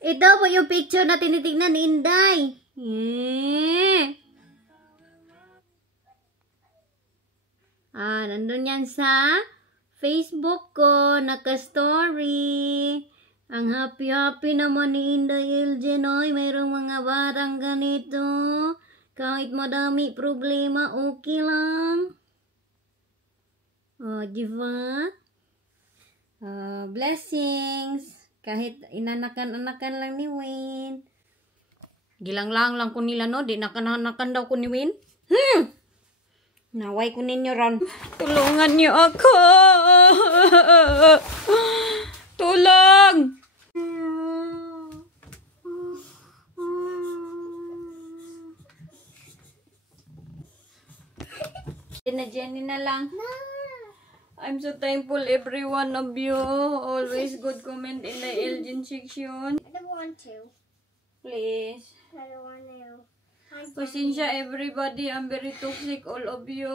Ito po yung picture na tinitignan ni Inday. Nandun yan sa Facebook ko, naka-story. Ang happy-happy naman ni Inday Eljen. Oy, mayroong mga batang ganito. Kahit madami problema, okay lang. Diba? Blessings. Kahit inanakan-anakan lang ni Wayne. Gilang-lang ko nila, no? Di nakan-anakan daw ko ni Wayne. Naway ko ninyo ron. Tulungan niyo ako. Tulong! Jenny na lang. I'm so thankful every one of you. Always good comment in the Eljen section. I don't want to. Please. I don't want to. Pasensya everybody. I'm very toxic all of you.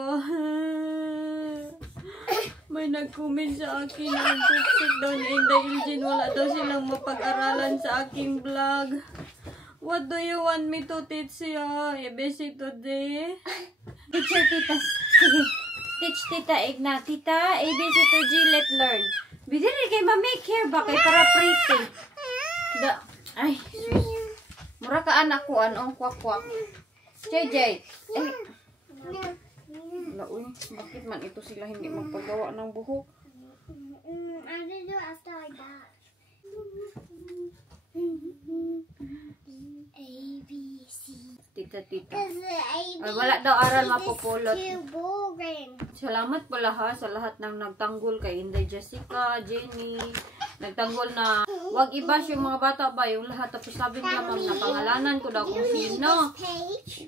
May nag-comment sa akin na ang toxic daw ni Inday Eljen. Wala daw silang mapag-aralan sa aking vlog. What do you want me to teach you? ABC today? Teacher, tita. Sige. Teach tita Igna. Tita, ABC to G, let learn. Bidiri kay ma-make hair ba? Kay para pretty. Ay, mura ka anak ko. Anong kwak-kwak? JJ. Uy, bakit man ito sila hindi magpagawa ng buhok? I'm gonna do it after I die. A, B, C. Tita. Because the A, B, Ay, wala daw aral C mapupulot. is too boring. Salamat pala ha sa lahat ng nagtanggol kay Inday Jessica, Jenny. Nagtanggol na wag i-bash yung mga bata ba, yung lahat. Tapos sabi nila ma'am na pangalanan ko daw kung sino.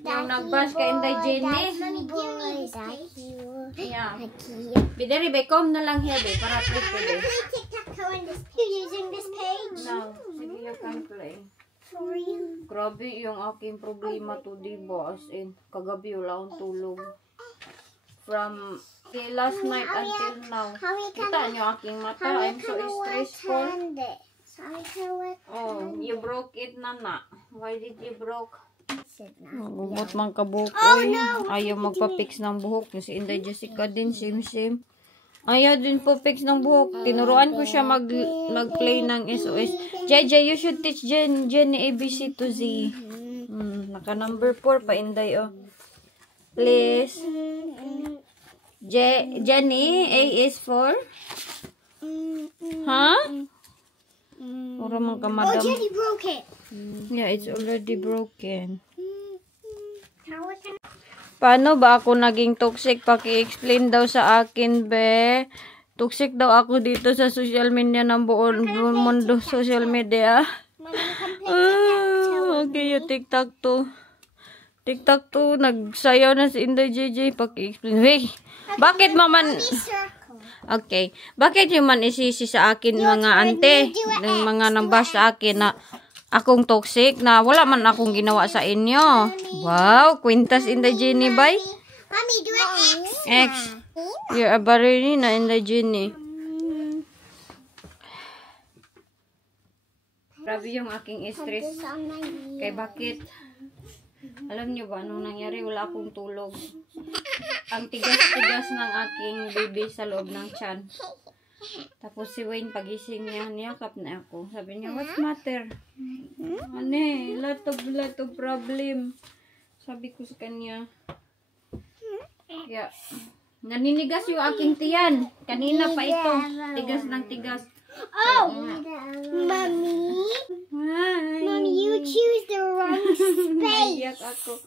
Yung nag-bash kay Inday Jenny. Yeah. Bidari, bekom na lang here, be. Para click ko, be. Play tic-tac-toe on this page. You're using this page? No. Sige, you can play. For you. Grabe yung aking problema to, diba? As in, kagabi wala akong tulog. From last night until now. Kita niyo aking mata. I'm so stressful. Oh, you broke it, Nana. Why did you broke? Gumot man ka buhok. Ayaw magpa-fix ng buhok. Yung si Inday Jessica din, same. Ayaw din po fix ng buhok. Tinuruan ko siya mag-play ng SOS. JJ, you should teach Jenny ABC to Z. Naka number 4 pa, Inday, oh. Please. Jenny, A is for? Huh? Puro man ka, madam. Oh, Jenny broke it. Yeah, it's already broken. How can Paano ba ako naging toxic? Paki-explain daw sa akin, be. Toxic daw ako dito sa social media ng buong mundo. Social media. Okay, yung TikTok to. Nagsayaw na si Inday JJ. Paki-explain. Hey, bakit maman... Okay. Bakit yung man isisi sa akin mga ante? Ng mga nambas sa akin na akong toxic na wala man akong ginawa sa inyo. Wow, kwintas Inday Jenny, bay. Mommy, do an X. X. You're a ballerina, Inday Jenny. Grabe yung aking stress. Kay bakit? Alam niyo ba, anong nangyari? Wala akong tulog. Ang tigas-tigas ng aking baby sa loob ng tiyan. Tapos si Wayne, pagising niya, niyakap na ako. Sabi niya, what's matter? Ane, lot of problem. Sabi ko sa kanya. Yeah. Naninigas yung aking tiyan. Kanina pa ito. Tigas ng tigas. Oh! Mommy? Hi. Mommy, you choose the wrong space. Naiyak ako.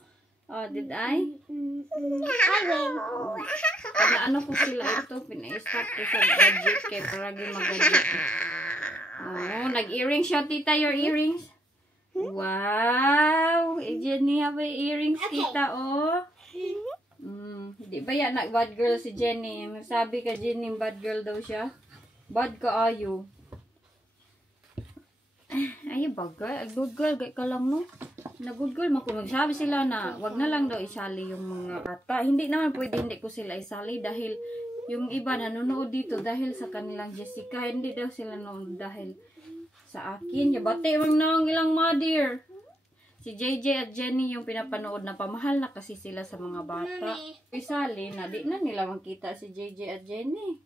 Oh, did I? I win. Ano ko sila ito, pina-start ko sa gadget kay paragi mag-gadget. Oh, nag-earrings siya, tita, your earrings. Wow! Jenny, have earrings, tita, oh. Di ba yan, bad girl si Jenny? Sabi ka, Jenny, bad girl daw siya. Bad ka ayo. Ay, bagay. Good girl, gay ka lang, no? Na good girl, magsabi sila na wag na lang daw isali yung mga bata. Hindi naman pwede hindi ko sila isali dahil yung iba nanonood dito dahil sa kanilang Jessica. Hindi daw sila nanonood dahil sa akin. Yabate mang naong ilang mother. Si JJ at Jenny yung pinapanood na pamahal na kasi sila sa mga bata. Isali na, di na nila makita si JJ at Jenny.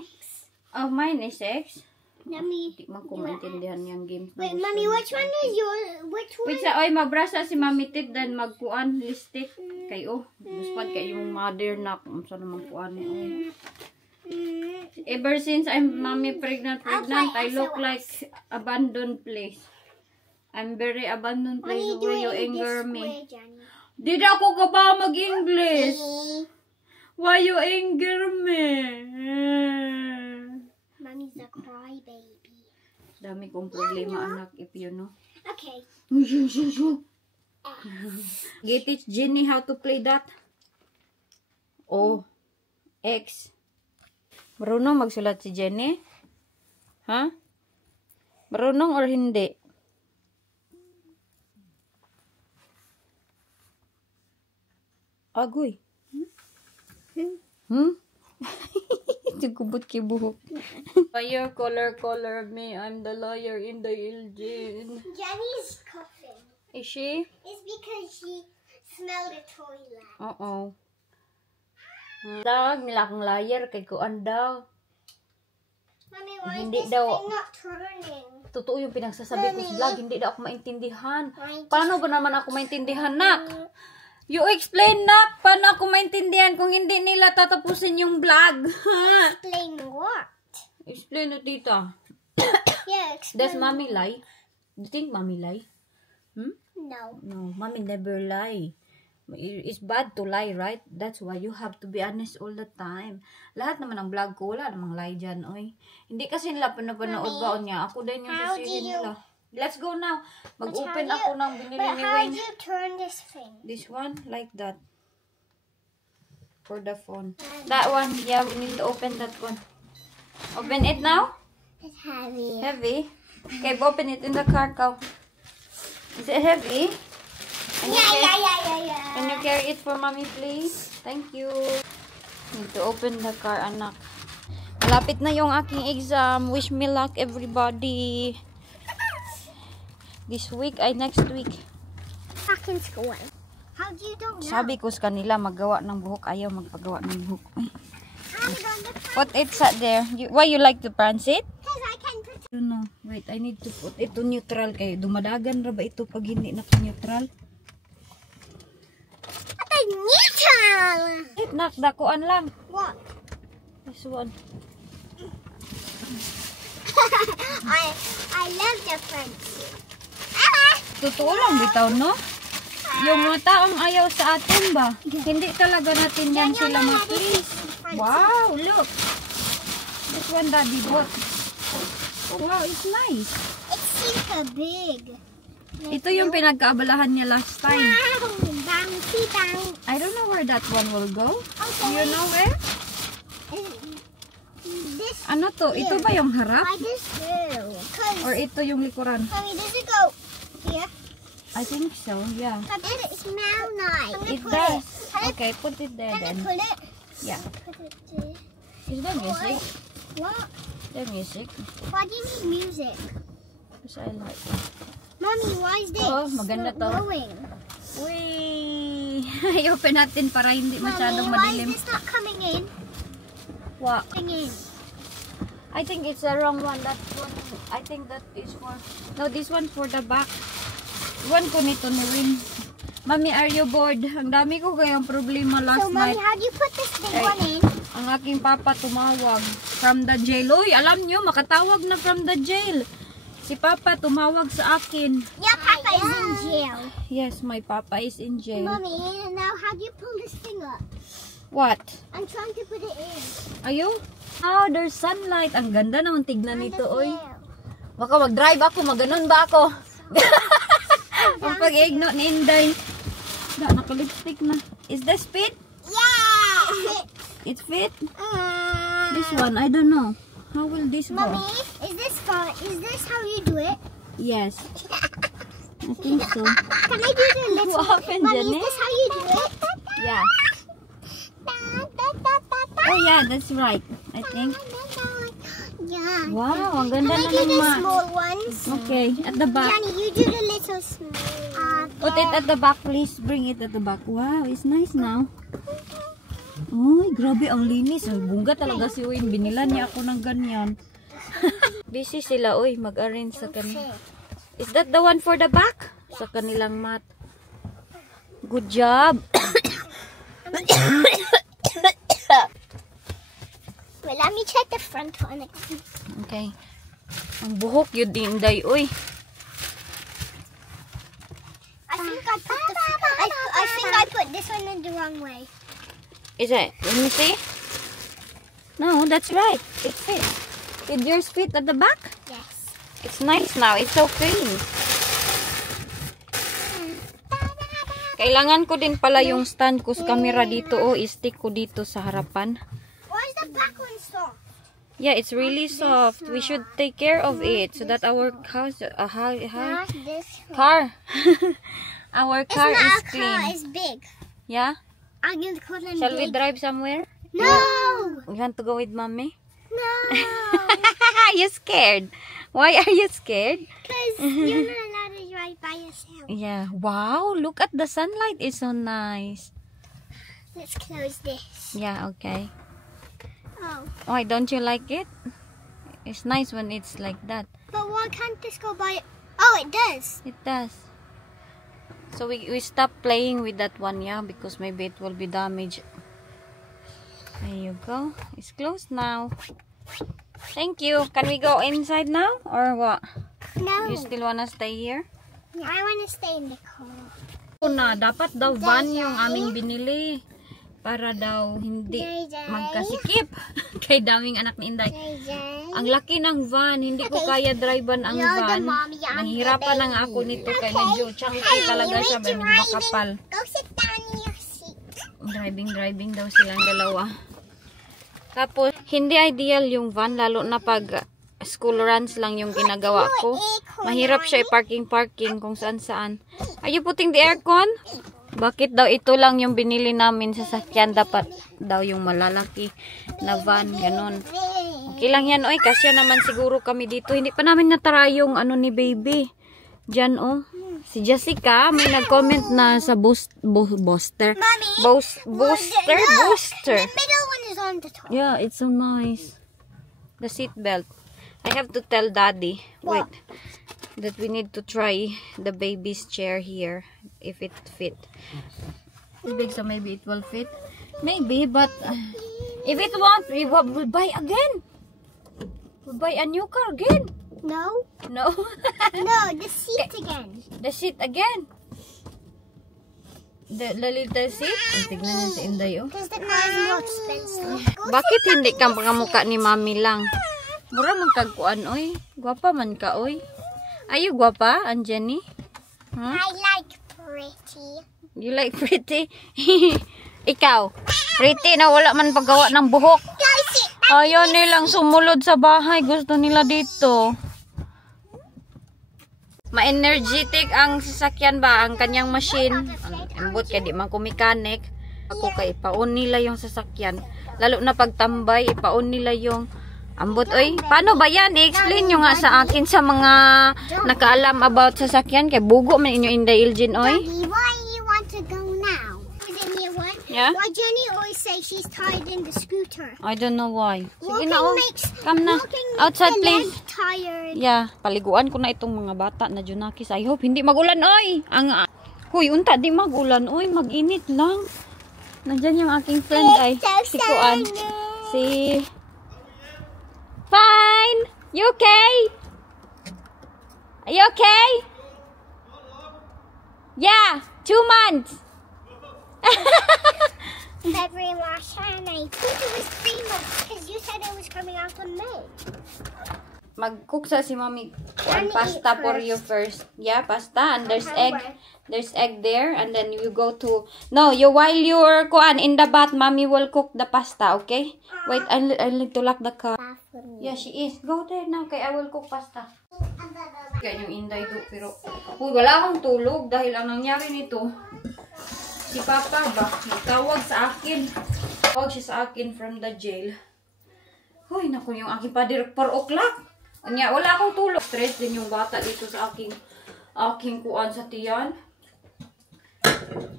X. Oh, mine is X. Mommy. Di man ko maintindihan yung games. Wait, Mommy, which one is your? Which one? Wait sa, oy, magbrasa si Mami Tit, then magkuan, listik. Kayo, guspad kayo yung mother na kung saan naman kuan niya. Oy. Ever since I'm mommy pregnant, I look like abandoned place. I'm very abandoned place the way you anger me. Did ako ka ba mag-English? Why you anger me? Mommy's a crybaby. Dami kong problema, anak, if you know. Okay. Teach Jenny how to play that. O, X. Marunong magsulat si Jenny? Ha? Marunong or hindi? Agoy. Sigubot ki buhok. Liar, color me. I'm the liar in the Ilgin. Jenny's coughing. Is she? It's because she smelled a toilet. Oo. Tawag nila akong liar kay kuan daw. Mommy, why Hindi is this daw. thing not turning? Totoo yung pinagsasabi ko sa Mami. vlog, hindi daw ako maintindihan. Why Paano ba naman ako maintindihan, nak? You explain, nak, paano ako maintindihan kung hindi nila tatapusin yung vlog? explain what? Explain it, tita. Yeah, explain. Does mommy lie? Do you think mommy lie? No. No, mommy never lie. It's bad to lie, right? That's why you have to be honest all the time. Lahat naman ng vlog ko, wala namang lie dyan, oy. Hindi kasi nila pinapanood ba niya. Ako din yung How do sisihin you- nila. Let's go now. Mag-open But how ako do ng binili But ni how Wayne. do you turn this thing? This one, like that. For the phone. That one, yeah, we need to open that one. Open it now? It's heavy. Heavy? Okay, open it in the car, Cow. Is it heavy? Can you carry it for mommy, please? Thank you. Need to open the car, anak. Malapit na yung aking exam. Wish me luck, everybody. This week ay next week. Back in school. How do you don't know? Sabi ko sa kanila, maggawa ng buhok. Ayaw magpagawa ng buhok. Ay. How am I going to Put it sa there. Why you like to prance it? Because I can put I don't know. Wait, I need to put ito neutral kayo. Dumadagan ra ba ito pag hindi na neutral? a neutral. Wait, nak, dakuan lang. What? This one. I love the French. Totoo lang bitaw, no? Yung mga taong ayaw sa atin ba? Hindi talaga natin yan sila ma-please. Wow, look. This one daddy bought. Wow, it's nice. It's super big. Ito yung pinagkaabalahan niya last time. Wow, bouncy bounce. I don't know where that one will go. Do Okay. you know where? This, Ano to? Ito ba yung harap? why this do? Or Cause, ito yung likuran? Mommy, does it go here? I think so, yeah. But does it smell nice? It does. Okay, put it there Can I then. put it? Yeah. Put it there. Is that music? What? The music. Why do you need music? Because I like it. Mommy, why is this Oh, maganda not to. glowing? Wee! I-open natin para hindi masyadong Mommy, why madilim. is this not coming in? What? Coming in. I think it's the wrong one. That one. I think that is for... No, this one for the back. One ko nito ni Win. Mami, are you bored? Ang dami ko kayang problema So, last Mommy, night. how do you put this big Ay. one in? Ang aking papa tumawag from the jail. Uy, alam nyo, makatawag na from the jail. Si papa tumawag sa akin. Your papa is in jail. Yes, my papa is in jail. Mommy, now how do you pull this thing up? What? I'm trying to put it in. Ayo? Oh, there's sunlight. Ang ganda naman tignan nito, oy. Jail. Baka mag-drive ako, maganon ba ako? Ang pag-igno ni Inday. Da, naka-lipstick na. Is this fit? Yeah! It fit? This one, I don't know. How will this go? Mommy, is this fun? Is this how you do it? Yes, I think so. Can I do the little? What happened, Mommy, Jenny? is this how you do it? Yeah. Oh yeah, that's right. I think. Yeah. Wow, ang ganda Can I na do ng the mat. small ones? Okay, at the back. Johnny, you do the little small. Put it at the back, please. Bring it at the back. Wow, it's nice now. Uy, grabe ang linis. Ang bungga talaga si Wayne. Binilan niya ako ng ganyan. Busy sila, uy. Mag-arrange sa kanila. Is that the one for the back? Sa kanilang mat. Good job. Wait, let me check the front one again. Okay. Ang buhok yun din, day, uy. I think I put this one in the wrong way. Is it? Let me see. No, that's right. It fits. Did yours fit at the back? Yes. It's nice now. It's so clean. Kailangan ko din pala yung stand ko sa camera dito. Oh, i-stick ko dito sa harapan. Why is the back one soft? Yeah, it's really soft. We should take care of it so that our house, Not this one. car, our car it's is not a car, clean. it's big. Yeah. I'm gonna call them Shall we big. drive somewhere? No! We want to go with mommy? No! You scared? Why are you scared? Because you're not allowed to drive by yourself. Yeah. Wow, look at the sunlight. It's so nice. Let's close this. Yeah, okay. Oh. Why don't you like it? It's nice when it's like that. But why can't this go by? Oh, it does. It does. So we stop playing with that one, yeah, because maybe it will be damaged. There you go. It's closed now. Thank you. Can we go inside now or what? No. You still wanna stay here? I want to stay in the car. Na, dapat daw van yung aming binili para daw hindi JJ. magkasikip kay daming anak ni Inday. JJ. Ang laki ng van, hindi ko kaya drivean ang You're the van. mommy, I'm the Nahihirapan na nga baby. ako nito kay medyo chunky talaga siya, medyo makapal. Go sit down in your seat. Driving daw silang dalawa. Tapos, hindi ideal yung van, lalo na pag school runs lang yung ginagawa ko. Mahirap siya i-parking kung saan-saan. Are you putting the aircon? Bakit daw ito lang yung binili namin sa sasakyan? Dapat daw yung malalaki na van, ganun. Okay lang yan, oy. Kasya naman siguro kami dito. Hindi pa namin natry yung ano ni baby. Diyan, oh. Si Jessica, may nag-comment na sa booster. Mommy, Booster. The middle one is on the top. Yeah, it's so nice. The seat belt. I have to tell Daddy. Wait. That we need to try the baby's chair here. If it fit. It's big, so maybe it will fit. Maybe, but if it won't, we will buy again. We'll buy a new car again. No. No. No, the seat again. The seat again. The little seat. Tignan niyo si Inday, oh. Because the car is more expensive. Bakit hindi ka pangamuka ni Mami lang? Mura man kagkuan, oy. Gwapa man ka, oy. Are you gwapa, Anjani? Huh? I like pretty. You like pretty? Ikaw, pretty na wala man paggawa ng buhok. Guys, sit. Ayaw nilang sumulod sa bahay. Gusto nila dito. Ma-energetic ang sasakyan ba? Ang kanyang machine. Ambot kaya di man ko mechanic. Ako kay ipaon nila yung sasakyan. Lalo na pagtambay, ipaon nila yung ambot. Oy, paano ba yan? I-explain nyo nga sa akin sa mga nakaalam about sasakyan. Kay bugo man inyo Inday Ilgin, oy. Daddy, why you want to go now? Is it near one? Yeah? Why Jenny always say she's tired in the scooter? I don't know why. Sige Walking na, oh. makes Come na. walking Outside, the please. leg tired. Yeah, paliguan ko na itong mga bata na Junakis. I hope hindi magulan, oy. Huy, unta di magulan, oy. Mag-init lang. Nandyan yung aking friend ay si Kuan. Si Fine. You okay? Are you okay? Yeah, 2 months. February, March, and I think it was 3 months because you said it was coming out in May. Mag-cook sa si Mami. Kuan Mommy, pasta eat for first. you first. Yeah, pasta. And there's Okay, egg. where? There's egg there. And then you go to... No, while you're kuan in the bath, Mommy will cook the pasta, okay? Wait, I need to lock the car. Yeah, she is. Go there now, kay I will cook pasta. Kaya yung Inday do, pero... Uy, wala akong tulog dahil ang nangyari nito, si Papa ba, nagtawag sa akin. Tawag siya sa akin from the jail. Hoy, naku yung aking pader 4 o'clock. Anya, wala akong tulog. Stress din yung bata dito sa aking kuan sa tiyan.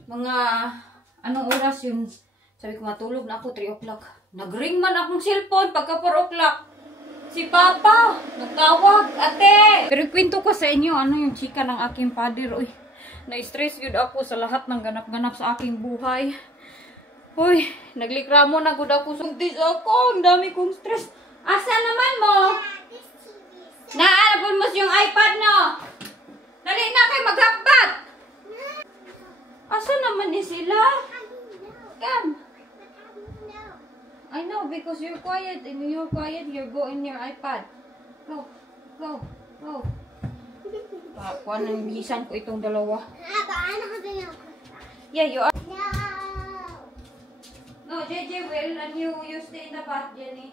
Mga, anong oras yun? Sabi ko matulog na ako, 3 o'clock. Nag-ring man akong cellphone pagka 4 o'clock. Si Papa, nagtawag, ate. Pero kwento ko sa inyo, ano yung chika ng aking pader. Uy, na-stress yun ako sa lahat ng ganap-ganap sa aking buhay. Uy, naglikramo na gud ako. Sugtis ako, ang dami kong stress. Asa naman mo? Naanapon mo yung iPad, no? Dali na kayo maghabat. Asa naman ni sila? Come. I know, because you're quiet. And when you're quiet, you're going your iPad. Go. Go. Go. Kuha nang bisan ko itong dalawa. Yeah, you are. No, JJ will, and you stay in the bath, Jenny.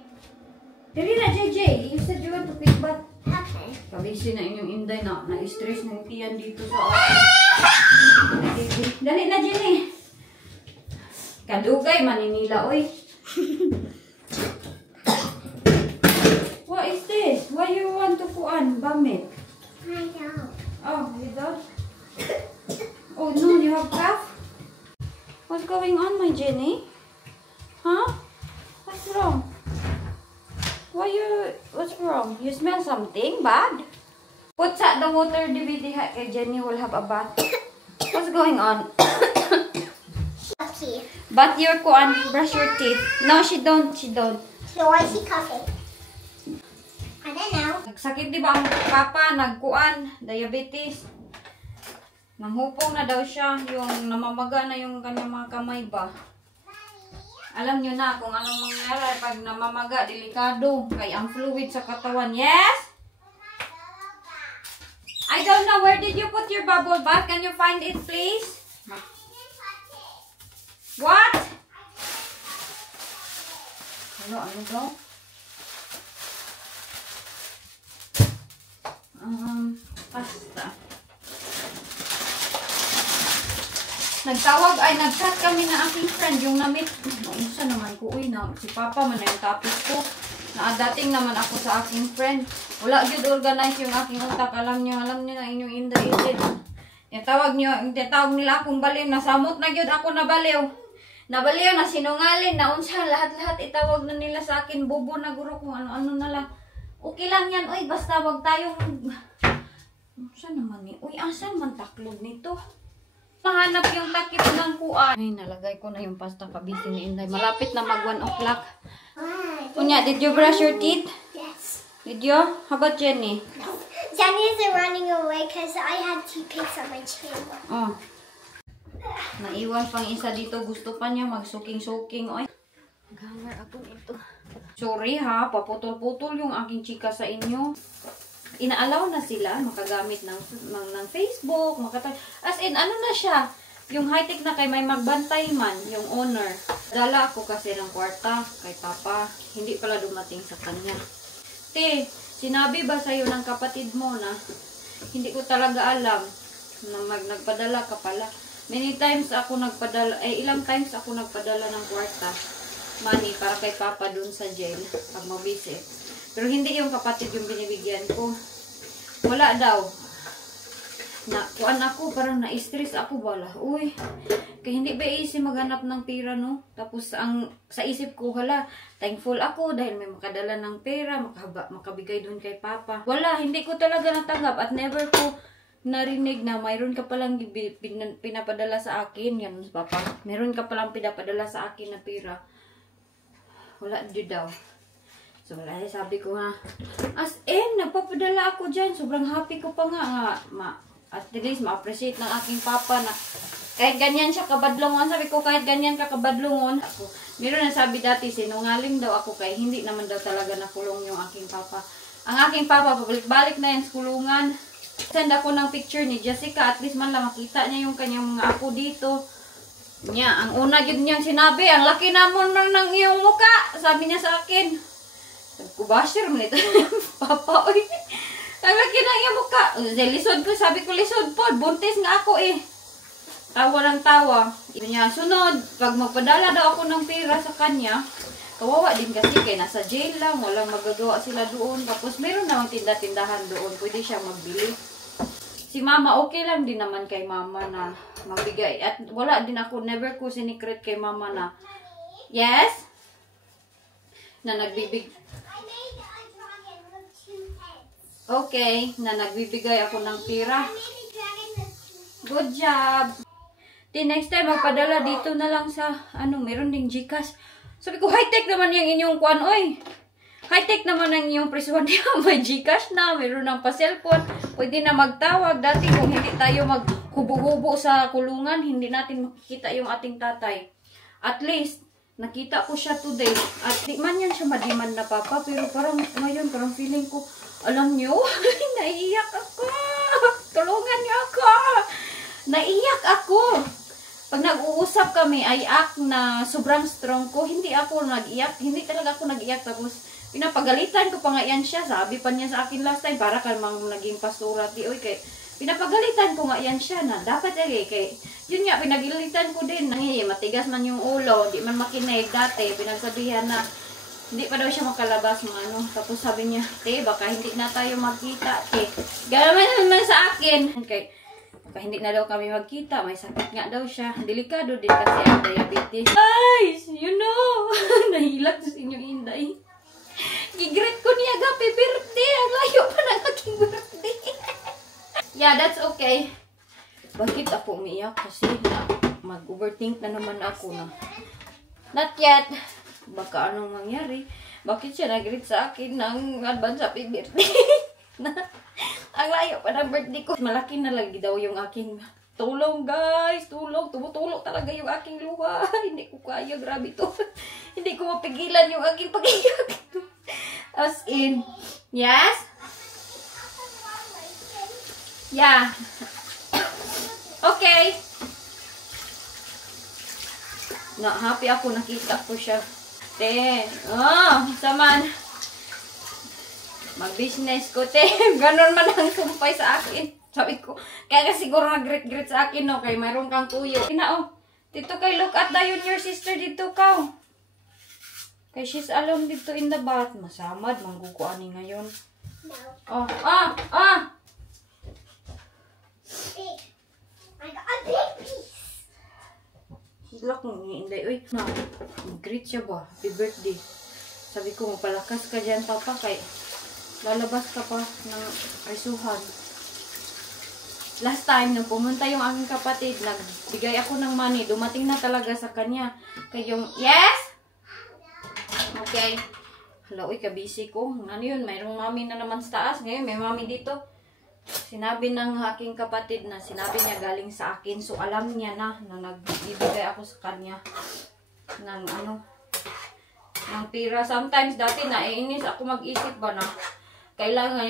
Dali na, JJ. You said you want to pick bath. Okay. Kabisi na inyong inday na. Na-stress ng tiyan dito sa akin. Dali na, Jenny. Kadugay, maninila, oy. What is this? Why you want to kuan, vomit? I know. Oh, you don't? Oh no, you have cough? What's going on, my Jenny? Huh? What's wrong? What's wrong? You smell something bad? Put sa the water DVD kay Jenny will have a bath. What's going on? Okay. But your kuan, brush your teeth. No, she don't. So why is he coughing? I don't know. Nagsakit di ba ang papa, nagkuan, diabetes. Nanghupong na daw siya, yung namamaga na yung kanyang mga kamay ba. Alam nyo na kung anong mangyari pag namamaga, delikado. Kaya ang fluid sa katawan. Yes? I don't know, where did you put your bubble bath? Can you find it, please? What? Ano daw? Pasta. Nag-chat kami na aking friend, yung namit. Isa naman ko, uy, si Papa man na yung topic ko. Dating naman ako sa aking friend. Wala yun organize yung aking utak. Alam nyo na inyong inda-inda. Tawag nila akong baliw. Nasamot na yun ako na baliw. Nabaliw na sinungalin, na unsa, lahat-lahat itawag na nila sa akin. Bobo na guro kung ano-ano na lang. Okay lang yan, uy, basta wag tayong... Saan naman ni? Uy, asan man taklog nito? Mahanap yung takip ng kuan. Ay, nalagay ko na yung pasta kabisi ni Inday. Malapit na mag 1 o'clock. Unya, did you brush your teeth? Yes. Did you? How about Jenny? No. Jenny is running away because I had toothpicks on my chin. Oh. Naiwan pang isa dito. Gusto pa niya magsuking-suking. Oy. Naghanger ako nito. Sorry ha, paputol-putol yung aking chika sa inyo. Inaalaw na sila makagamit ng Facebook, as in ano na siya, yung high-tech na kay may magbantay man, yung owner. Dala ako kasi ng kwarta kay Papa, hindi pala dumating sa kanya. Te, sinabi ba sa'yo ng kapatid mo na hindi ko talaga alam na nagpadala ka pala. Many times ako nagpadala, ilang times ako nagpadala ng kwarta, money para kay Papa dun sa jail pag mabisit. Pero hindi yung kapatid yung binibigyan ko. Wala daw. Kuan ako, parang na-stress ako bala. Uy, kaya hindi ba easy maghanap ng pera, no? Tapos sa isip ko, hala, thankful ako dahil may makadala ng pera, makabigay dun kay Papa. Wala, hindi ko talaga natanggap at never ko narinig na mayroon ka palang pinapadala sa akin. Yan, Papa. Meron ka palang pinapadala sa akin na pera. Wala din daw. So, wala, sabi ko nga, as in, nagpapadala ako dyan. Sobrang happy ko pa nga. At least, ma-appreciate ng aking Papa na kahit ganyan siya kabadlungon. Sabi ko, kahit ganyan ka kabadlungon. Ako, meron na sabi dati, sinungaling daw ako kay hindi naman daw talaga nakulong yung aking Papa. Ang aking Papa, balik na yan sa kulungan. Send ako ng picture ni Jessica. At least man lang makita niya yung kanyang mga apo dito. Ang una yun niyang sinabi, ang laki namon ng iyong muka. Sabi niya sa akin. Kubasher mo nito. Papa, oy. Ang laki na iyong muka. Lisod ko, sabi ko lisod po. Buntis nga ako eh. Tawa ng tawa. Niya, sunod, pag magpadala daw ako ng pera sa kanya, kawawa din kasi kay nasa jail lang, walang magagawa sila doon. Tapos meron namang tinda-tindahan doon, pwede siya magbili. Si mama, okay lang din naman kay mama na magbigay. At wala din ako, never ko sinikret kay mama na, yes? Na nagbibig. Okay, na nagbibigay ako ng pira. Good job. The next time, magpadala dito na lang sa, meron ding GCash. Sabi ko, high-tech naman yung inyong kuan, oy. High-tech naman ang inyong prisuan niya. May GCash na, mayroon ng pa-cellphone. Pwede na magtawag. Dati kung hindi tayo maghubo-hubo sa kulungan, hindi natin makikita yung ating tatay. At least, nakita ko siya today. At di man yan siya madiman na papa. Pero parang ngayon, parang feeling ko, alam nyo, naiiyak ako. Tulungan niyo ako. Naiiyak ako. Pag nag-uusap kami, ay act na sobrang strong ko. Hindi ako nag-iyak. Hindi talaga ako nag-iyak. Tapos, pinapagalitan ko pa nga yan siya. Sabi pa niya sa akin last time, para ka mang naging pastora. Oy, kay, pinapagalitan ko nga yan siya na. Dapat kay, yun nga, pinagalitan ko din. Matigas man yung ulo. Di man makinig dati. Pinagsabihan na, hindi pa daw siya makalabas mga Tapos sabi niya, baka hindi na tayo magkita. Gano'n naman sa akin. Kay, baka hindi na daw kami magkita. May sakit nga daw siya. Delikado din kasi ang diabetes. Guys, you know, nahilag sa inyong inday. Gigreet ko niya, happy birthday. Ang layo pa ng aking birthday. Yeah, that's okay. Bakit ako umiyak? Kasi mag-overthink na naman ako na. Not yet. Baka anong mangyari? Bakit siya nag-greet sa akin ng advance happy birthday? Ang layo pa ng birthday ko. Malaki na lagi daw yung aking tulong, guys. Tulong. Tumutulog talaga yung aking luha. Hindi ko kaya. Grabe to. Hindi ko mapigilan yung aking pag-iyak. As in, yes? Yeah. Okay. Happy ako. Nakita ko siya. Saman. Mag-business ko, Ganon man ang sumpay sa akin. Sabi ko, kaya siguro nag-grit-grit sa akin, no? Kaya mayroon kang tuyo. Dito kay, look at your sister dito, kaw. Kay she's alone dito in the bath. Masamad, manggukuani ngayon. No. Big. I got a big piece. Hilak mo ni Inday. Uy, greet siya ba? Happy birthday. Sabi ko, mapalakas ka dyan, papa, kay lalabas ka pa ng risuhan. Last time, nung pumunta yung aking kapatid, nagbigay ako ng money. Dumating na talaga sa kanya. Kay yung, yes? Okay. Hala, uy, kabisi ko. Ano yun? Mayroong mami na naman sa taas. Ngayon, may mami dito. Sinabi ng aking kapatid na sinabi niya galing sa akin. So, alam niya na nagbibigay ako sa kanya ng ng pira. Sometimes, dati naiinis ako mag-isip ba na kailangan,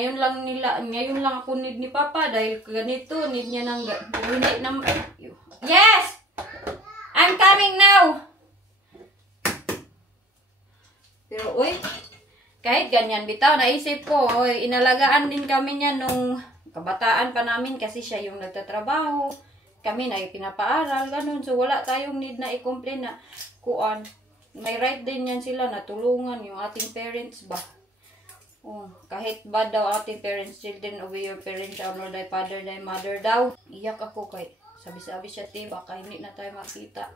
ngayon lang ako need ni Papa dahil ganito, need niya ng yes! I'm coming now! Pero, uy, kahit ganyan, bitaw, naisip ko, uy, inalagaan din kami niya nung kabataan pa namin kasi siya yung nagtatrabaho. Kami na yung pinapaaral, ganun. So, wala tayong need na i-complain na kuan. May right din yan sila na tulungan yung ating parents ba. Kahit bad daw ating parents, children, obey your parents, honor thy father, thy mother daw. Iyak ako kay, sabi-sabi siya, baka hindi na tayo makita.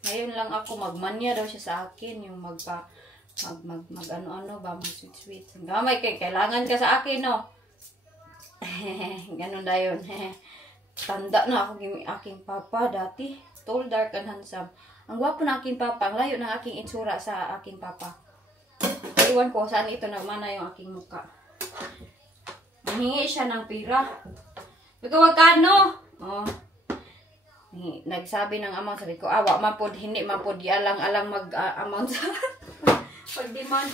Ngayon lang ako, magmanya daw siya sa akin, yung ano-ano ba, mag-sweet-sweet. Gamay kay, kailangan ka sa akin, no? Ganun na yun. Tanda na ako yung aking papa dati. Tall, dark, and handsome. Ang gwapo na aking papa, ang layo ng aking itsura sa aking papa. Iwan ko saan ito nagmana yung aking muka. Nahingi siya ng pira. Ikaw kano? Nagsabi ng amount. Sabi ko, awa mapod, hindi mapod. Alang-alang mag-amount sa pag-demand.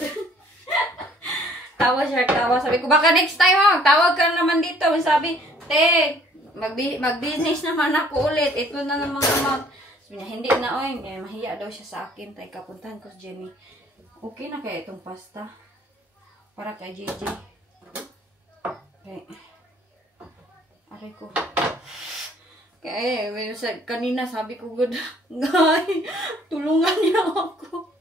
Tawa siya, tawa. Sabi ko, baka next time tawag ka naman dito. Sabi, mag-business naman ako ulit. Ito na naman amount. Sabi niya, hindi na, oy. Mahiya daw siya sa akin. Tayo kapuntahan ko si Jenny. Okay na kaya itong pasta? Para kay JJ. Okay. Aray ko. Kaya kanina sabi ko, good, guy, tulungan niya ako.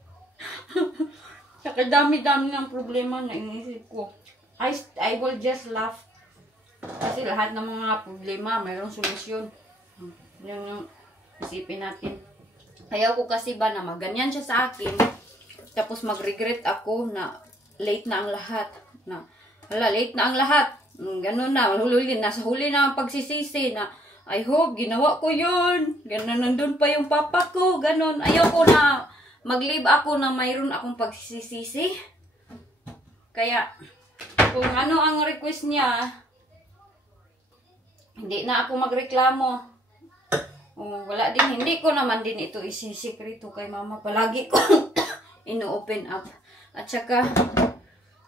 Saka dami-dami ng problema na inisip ko. I will just laugh. Kasi lahat ng mga problema, mayroong solusyon. Yun yung isipin natin. Ayaw ko kasi ba na maganyan siya sa akin. Tapos mag-regret ako na late na ang lahat. Late na ang lahat. Ganun na. Nasa huli na ang pagsisisi na I hope ginawa ko yun. Ganun, nandun pa yung papa ko. Ganun. Ayaw ko na mag-live ako na mayroon akong pagsisisi. Kaya, kung ano ang request niya, hindi na ako magreklamo. Wala din. Hindi ko naman din ito isisikreto kay mama. Palagi ko ino-open up. At saka,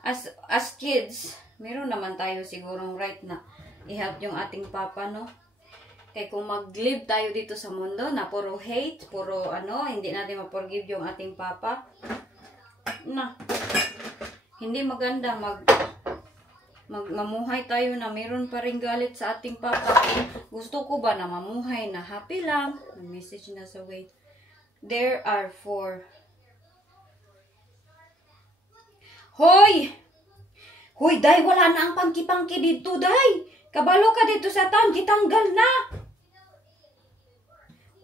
as kids, meron naman tayo sigurong right na i-help yung ating papa, no? Kaya kung mag-live tayo dito sa mundo na puro hate, puro hindi natin ma-forgive yung ating papa, hindi maganda mamuhay tayo na meron pa rin galit sa ating papa. Gusto ko ba na mamuhay na happy lang? May message na sa way. There are 4. Hoy! Hoy, day, wala na ang pangki-pangki dito, day. Kabalo ka dito sa town, gitanggal na.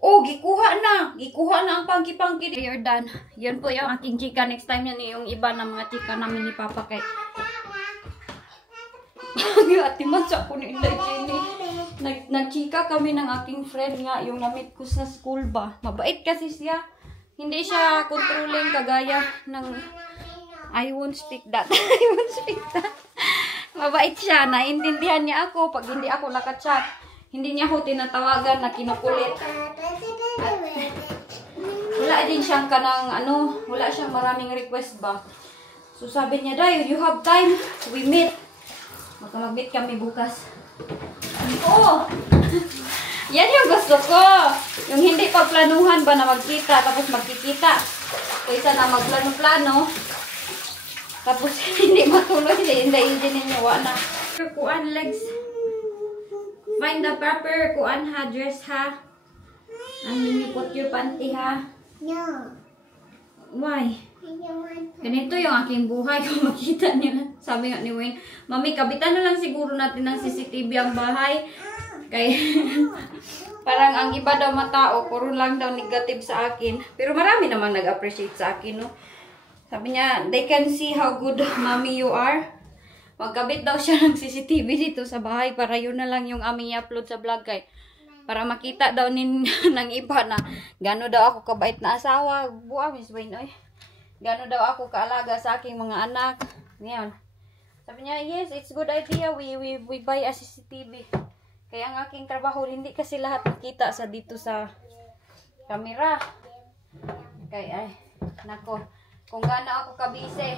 Oh, gikuha na ang pangki-pangki. You're done. Yun po yung aking chika. Next time yan yung iba ng mga chika namin ni Papa kay Ate Matsa ko ni Inday Jenny. Nagchika kami ng aking friend nga, yung namit ko sa school ba. Mabait kasi siya. Hindi siya controlling kagaya ng I won't speak that. I won't speak that. Mabait siya. Naintindihan niya ako pag hindi ako nakachat. Hindi niya ako tinatawagan na kinukulit. At wala din siyang wala siyang maraming request ba. So sabi niya, Day, you have time, we meet. Mag-meet kami bukas. Oo! Yan yung gusto ko. Yung hindi pagplanuhan ba na magkita, tapos magkikita. Kaysa na magplano-plano. Tapos hindi matuloy, hindi ninyo, wala. Kuan legs. Find the proper kuan ha, dress ha. And then you put your panty ha. No. Why? I don't want to. Ganito yung aking buhay kung makita niyo. Sabi nga ni Wayne, Mami, kabitan na lang siguro natin ng CCTV ang bahay. Kaya parang ang iba daw matao, puro lang daw negative sa akin. Pero marami namang nag-appreciate sa akin, no? Sabi niya, they can see how good mommy you are. Magkabit daw siya ng CCTV dito sa bahay para yun na lang yung aming i-upload sa vlog kay. Para makita daw ng iba na gano'n daw ako kabait na asawa. Buwa, Miss Wayne, oy. Gano'n daw ako kaalaga sa aking mga anak. Ngayon. Sabi niya, yes, it's good idea. We buy a CCTV. Kaya ang aking trabaho, hindi kasi lahat nakita sa dito sa camera. Kaya, ay, nako. Kung gaano ako kabise.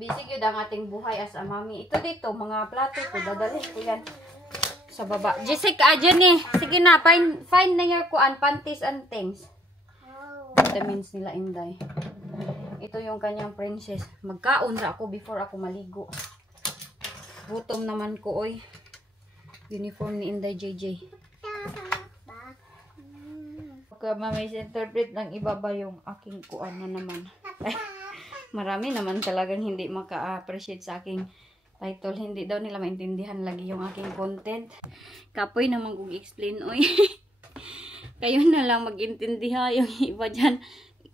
Busy yun ang ating buhay as a mami. Ito dito, mga plato ko, dadalhin ko yan sa baba. Jessica, Jenny, sige na, find na your kuan, panties and things. Vitamins nila, Inday. Ito yung kanyang princess. Magkaon ra ako before ako maligo. Gutom naman ko, oy. Uniform ni Inday JJ. Pagka may interpret ng iba ba yung aking kuan na naman. Marami naman talagang hindi maka-appreciate sa aking title. Hindi daw nila maintindihan lagi yung aking content. Kapoy naman kung explain, oy. Kayo na lang mag-intindihan yung iba dyan.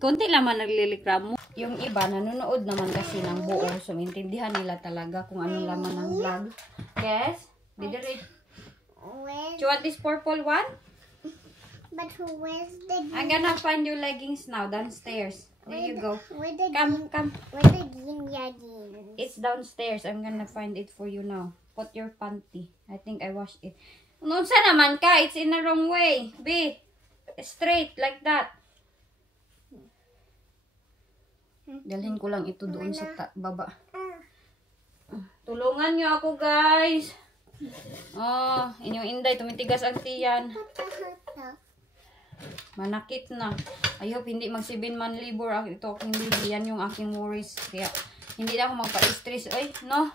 Konti naman naglilikramo. Yung iba, nanonood naman kasi ng buo. So, maintindihan nila talaga kung anong laman ng vlog. Yes? Did you read? Do you want this purple one? But where's the I'm gonna find your leggings now downstairs. There you go. Come. Where's the jeans? It's downstairs. I'm gonna find it for you now. Put your panty. I think I washed it. Noon sa naman ka? It's in the wrong way. Be straight like that. Dalhin ko lang ito doon sa baba. Tulungan nyo ako, guys. Oh, inyong Inday, tumitigas ang tiyan. Manakit na. I hope hindi mag 7 man labor ito aking baby. Yan yung aking worries. Kaya hindi na ako magpa-stress. Ay, no.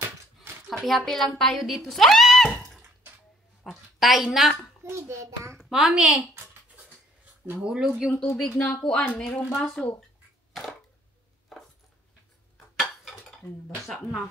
Happy-happy lang tayo dito sa... Patay na. We did that. Mami! Nahulog yung tubig na kuan. Mayroong baso. Basa na.